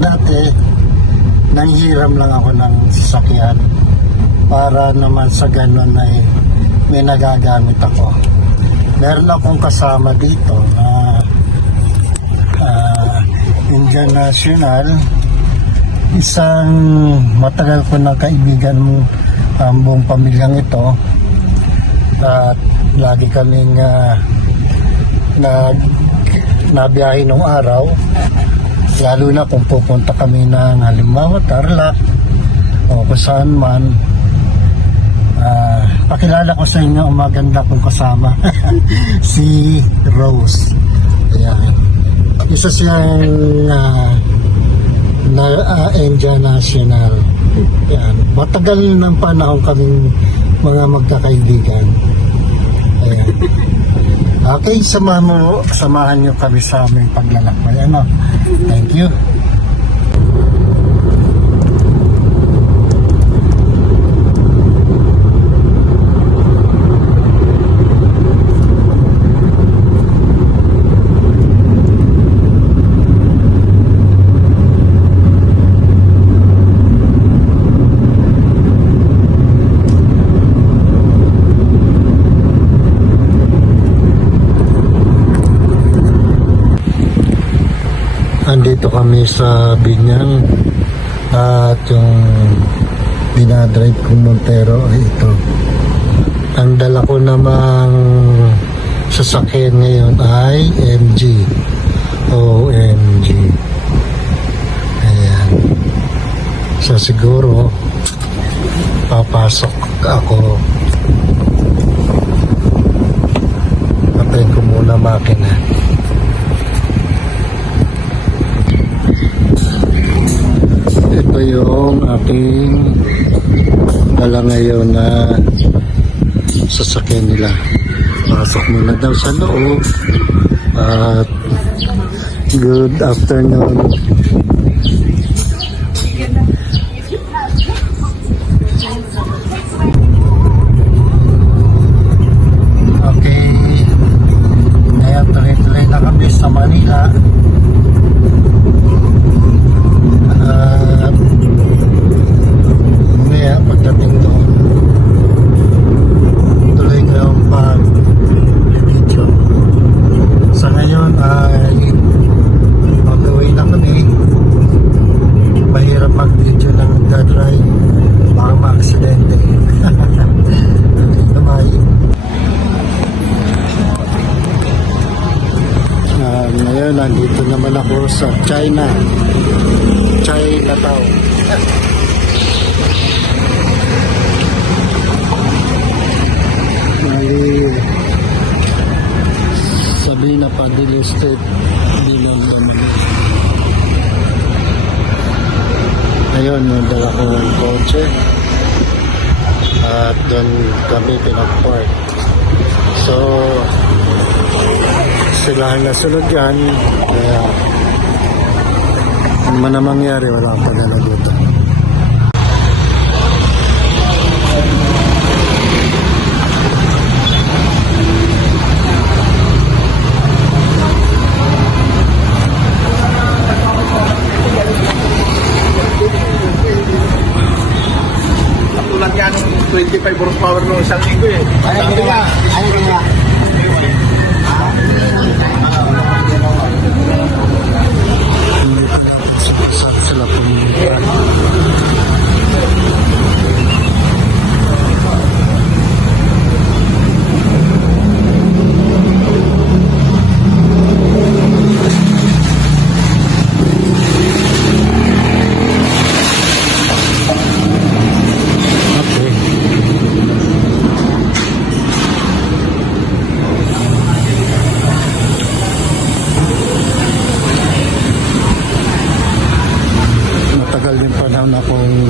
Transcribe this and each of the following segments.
dati nanghiram lang ako ng sasakyan para naman sa ganun ay may nagagamit ako. Meron akong kasama dito na Indian National, isang matagal ko na kaibigan ang buong pamilyang ito, at lagi kaming nabiyahe nung araw, lalo na kung pupunta kami ng halimbawa Tarlac o kung saan man. Pakilala ko sa inyo ang maganda kong kasama. Si Rose. Ayan. Isa siyang Indian National. Ayan. Matagal ng panahon kaming mga magkakaibigan. Ayan. Okay, samahan nyo kami sa aming paglalakbay. Ano? Thank you. Andito kami sa Binyang at yung dinadrive kong Montero ay ito. Ang dala ko namang sasakyan ngayon ay MG. OMG. Ayan. So siguro papasok ako. Patayin ko muna makina. Ito yung aking dala ngayon na sasakyan nila. Pasok muna daw sa loob. At good afternoon. Okay. Ngayon tuloy-tuloy na kami sa Manila. Pagdating doon, tuloy ko yung pag-video. Sa ngayon ay mag-uwi na kami. Mahirap mag-video ng nagdadrive, baka ma-aksidente. Bye. Ngayon nandito naman ako sa Chinatown. Sabi na Padilla Street, Bilong Manila. Ayun, dala ko ng kotse at doon kami pinag-park. So sila ang nasunod yan, kaya ano man ang mangyari, wala pa na dito. Tulad yan, 25 horsepower nung isang linggo eh. Ayaw nila. Sila pumunta. Na akong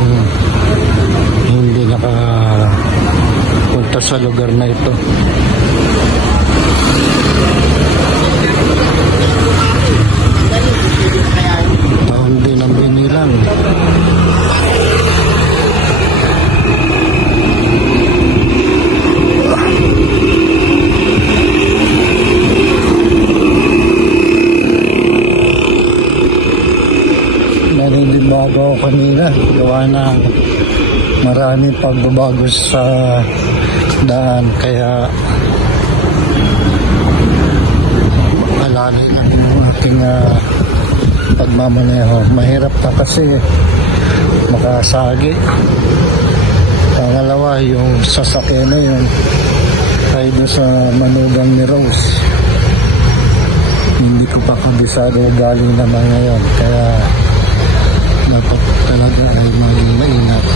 hindi nakapunta sa lugar na ito. Taon din ang binilang. nagbago ako kanina. Gawa na maraming pagbabago sa daan. Kaya malalay na din ang ating pagmamaneho. Mahirap na kasi makasagi. Pangalawa, yung sasakyan na yun ay doon sa manugang ni Rose. Hindi ko pa kabisado galing naman ngayon. Kaya dapat talaga ay maging maingat.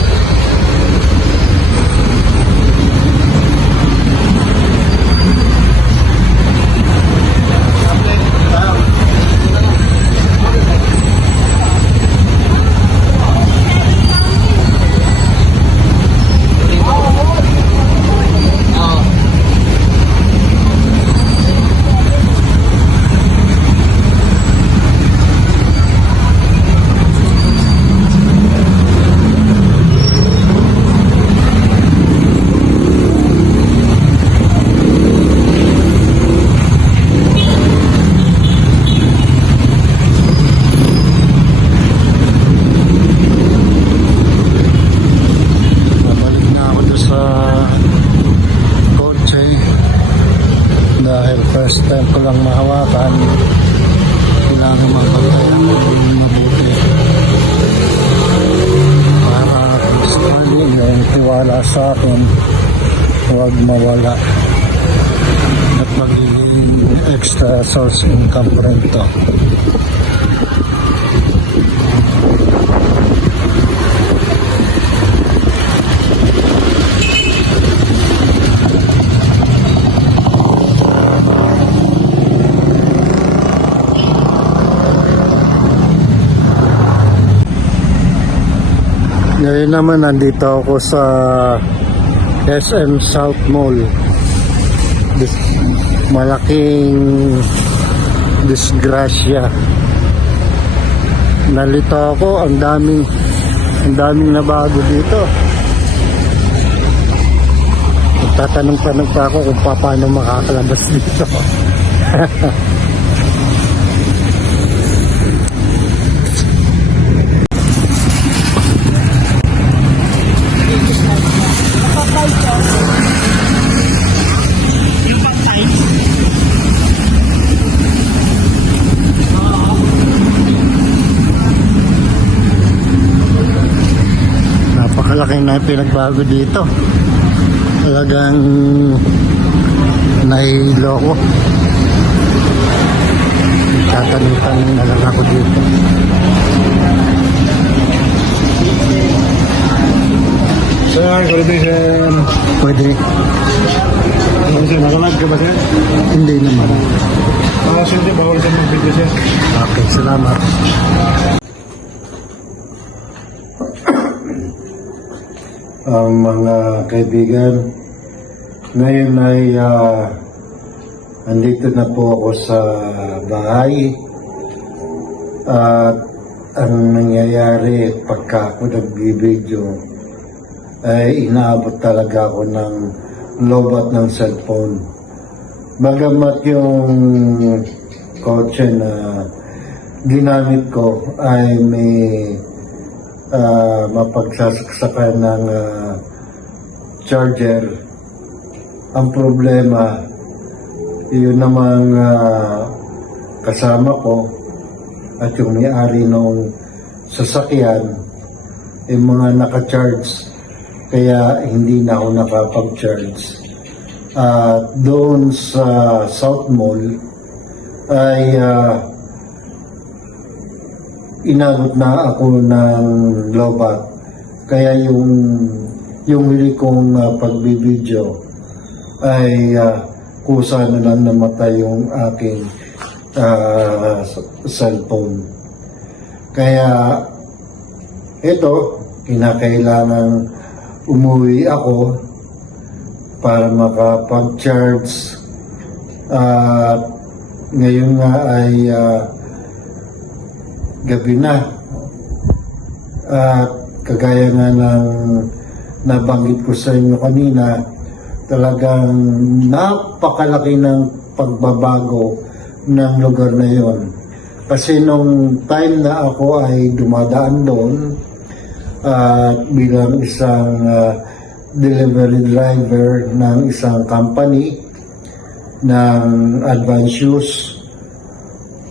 Dahil first time ko lang mahawakan, kailangan mabantayan ko din mabuti para sakali yung tiwala sa akin huwag mawala at magiging extra source income rin to. Ngayon naman nandito ako sa SM South Mall. Malaking disgrasya. Nalito ako, ang daming nabago dito. Tatanong-tanong pa ako kung paano makakalabas dito. Napakalaki na pinagbago dito. Talagang nahihilo ko. Tatanong-tanong na lang ako dito. Sir, good evening, sir. Pwede? Sir, nakalag ka ba, sir? Hindi naman. Sir, bawal sa mga video, sir. Okay, salamat. Mga kaibigan, ngayon ay andito na po ako sa bahay at ang nangyayari pagka ako nagbibideo ay inaabot talaga ako ng lobat ng cellphone. Bagamat yung kotse na ginamit ko ay may mapagsasaksakan ng charger. Ang problema, yun namang kasama ko at yung may-ari ng sasakyan ay mga naka-charge, kaya hindi na ako nakapag-charge. Doon sa South Mall ay inabot na ako ng lobat, kaya yung huli kong pagbibideo ay kusa na lang namatay yung aking cellphone. Kaya ito, kinakailangan umuwi ako para makapag-charge. Ngayon nga ay gabi na at kagaya nga ng nabanggit ko sa inyo kanina, talagang napakalaki ng pagbabago ng lugar na yon. Kasi nung time na ako ay dumadaan doon bilang isang delivery driver ng isang company ng advance shoes,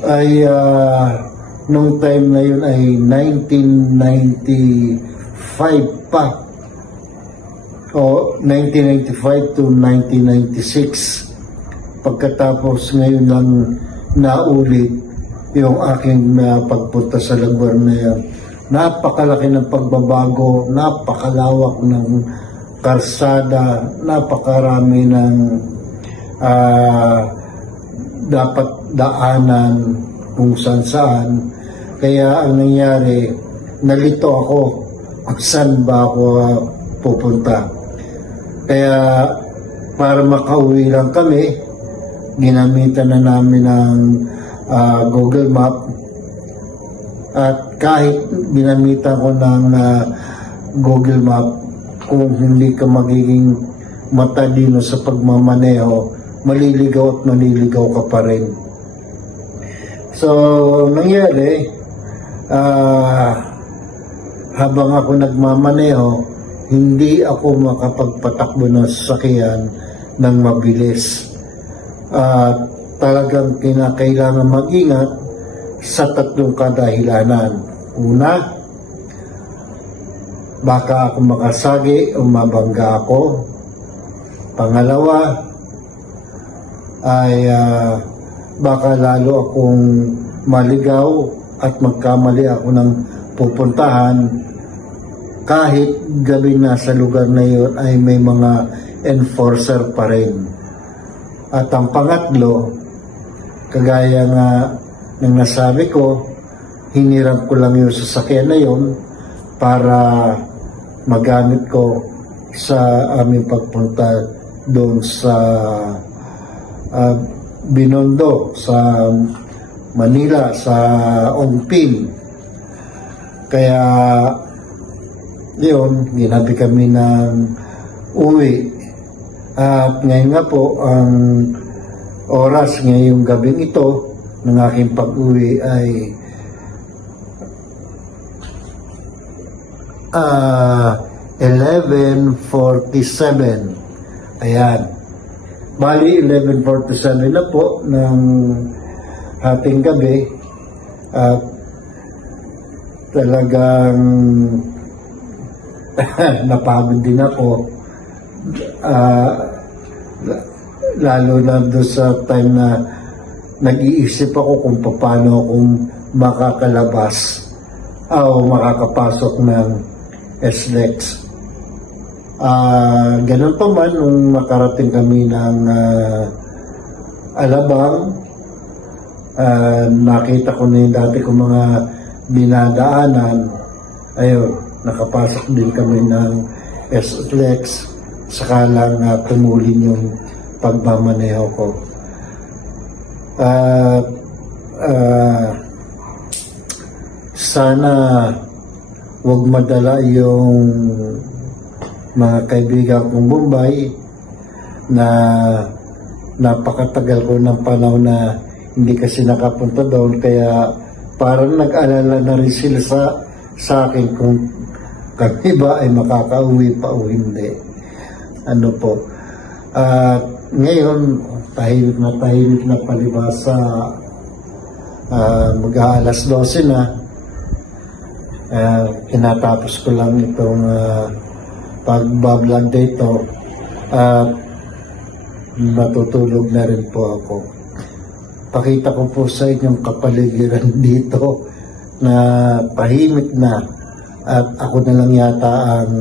ay nung time na yun ay 1995 pa, o 1995 to 1996. Pagkatapos ngayon lang naulit yung aking pagpunta sa lugar na yan. Napakalaki ng pagbabago, napakalawak ng karsada, napakarami ng dapat daanan kung saan. Kaya ang nangyari, nalito ako kung saan ba ako pupunta. Kaya para makauwi lang kami, ginamitan na namin ng Google Map, at kahit ginamitan ko ng Google Map, kung hindi ka magiging matalino sa pagmamaneho, maliligaw at maliligaw ka pa rin. So, nangyari, habang ako nagmamaneho, hindi ako makapagpatakbo ng sasakyan ng mabilis. Talagang kinakailangan mag-ingat sa tatlong kadahilanan. Una, baka ako makasagi o mabangga ako. Pangalawa, ay baka lalo akong maligaw at magkamali ako ng pupuntahan, kahit gabi na sa lugar na yun ay may mga enforcer pa rin. At ang pangatlo, kagaya nga ng nasabi ko, hiniram ko lang yung sasakyan na yun para magamit ko sa aming pagpunta doon sa Binondo, sa Manila, sa Ongping. Kaya yun, ginabi kami ng uwi. At ngayon nga po, ang oras ngayong gabing ito ng aking pag-uwi ay 11:47. Ayan. Bali, 11:47 na po ng ating gabi. At talagang napagod din ako. Lalo na doon sa time na nag-iisip ako kung paano akong makakalabas o makakapasok ng SLEX. Ganun pa man, nung makarating kami ng Alabang, nakita ko na yung dati kong mga binadaanan. Ayun, nakapasok din kami ng SLEX, saka lang tumulin yung pagmamaneho ko. Sana wag madala yung mga kaibigan kong Bombay na napakatagal ko ng panahon na hindi kasi nakapunta doon, kaya parang nag-alala na rin sila sa akin kung kami ba ay makakauwi pa o hindi. Ano po. Ngayon, tahimik na palibasa, mag-aalas 12 na. Kinatapos ko lang itong pag-vlog dito at matutulog na rin po ako. Pakita ko po sa inyong kapaligiran dito na tahimik na at ako na lang yata ang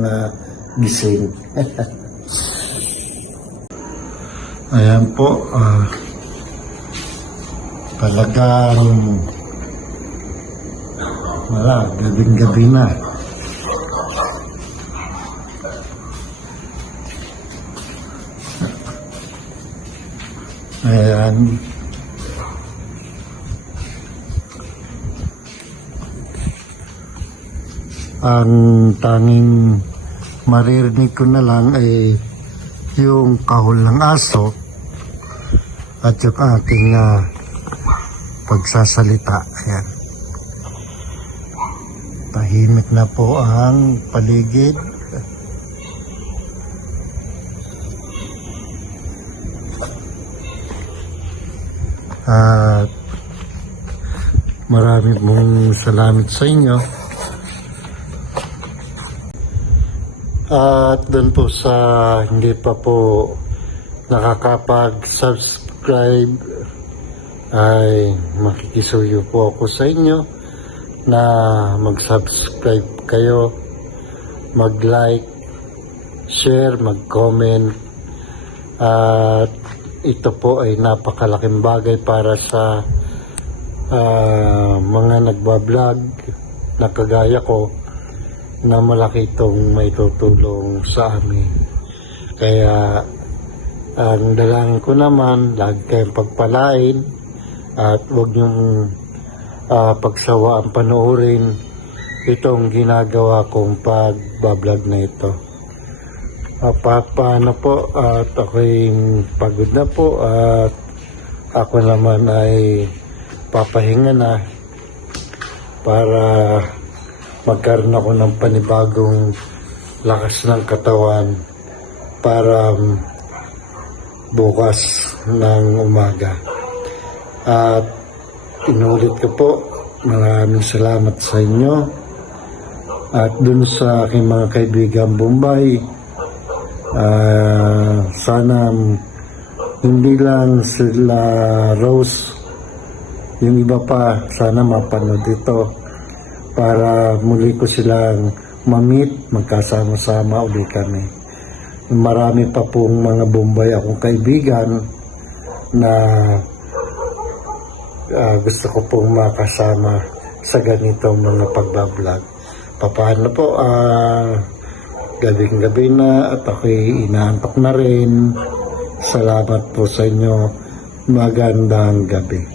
gising. Ayan po, talagang wala, gabing-gabi na. Ayan. Ang tanging maririnig ko na lang ay yung kahol ng aso at yung aking pagsasalita. Ayan. Tahimik na po ang paligid. At marami pong salamat sa inyo. At doon po sa hindi pa po nakakapag-subscribe ay makikisuyo po ako sa inyo na mag-subscribe kayo, mag-like, share, mag-comment. At ito po ay napakalaking bagay para sa mga nagbablog na kagaya ko, na malaki itong may tutulong sa amin. Kaya ang dalangin ko naman, lagi kayong pagpalain at huwag niyong pagsawaan panoorin itong ginagawa kong pagbablog na ito. Paano po, at ako'y pagod na po at ako naman ay papahinga na para magkaroon ako ng panibagong lakas ng katawan para bukas ng umaga. At inulit ko po, maraming salamat sa inyo. At dun sa aking mga kaibigan Bombay, sana hindi lang sila Rose, yung iba pa sana mapanood ito para muli ko silang ma-meet, magkasama-sama uli kami. Marami pa pong mga Bombay akong kaibigan na gusto ko pong makasama sa ganitong mga pagbablog. Paano po, gabing-gabi na at ako'y inaantok na rin. Salamat po sa inyo. Magandang gabi.